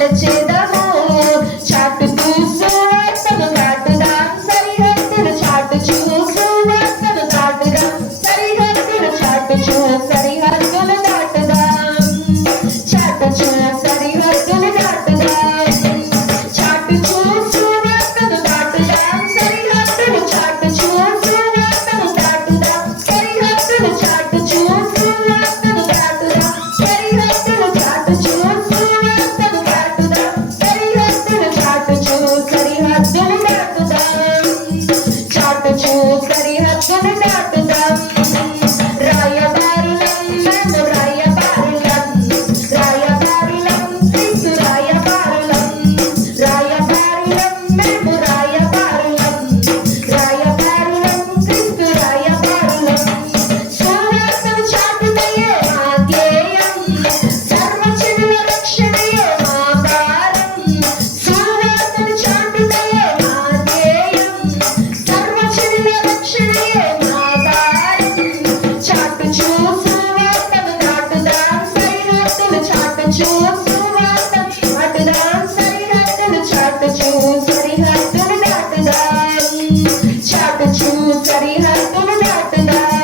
కొలచెదము చాటుతూ సువార్తను దాటుదాం సరిహద్దులు చాటుచూ సువార్తను దాటుదాం సరిహద్దులు చాటుచూ సరిహద్దులు దాటుదాం చాటుచూ సరిహద్దులు దాటుదాం చాటుచూ సువార్తను దాటుదాం సరిహద్దులు చాటుచూ సువార్తను దాటుదాం సరిహద్దులు చాటుచూ సువార్తను దాటుదాం సరిహద్దులు చాటుచూ సువార్తను దాటుదాం సరిహద్దులు చాటుచూ సరిహద్దులు దాటుదాం చాటుచూ సరిహద్దులు దాటుదాం రాయబారులం మేము రాయబారులం రాయబారులం క్రీస్తు రాయబారులం రాయబారులం మేము రాయబారులం రాయబారులం క్రీస్తు రాయబారులం సువార్తను చాటుటయే మా ధ్యేయం సర్వజనుల రక్షణయే మా భారం సువార్తను చాటుటయే మా ధ్యేయం సర్వజనుల రక్షణయే మా భారం చాటుచూ సువార్తను దాటుదాం సరిహద్దులు చాటుచూ సువార్తను దాటుదాం సరిహద్దులు చాటుచూ సరిహద్దులు దాటుదాం చాటుచూ సరిహద్దులు దాటుదాం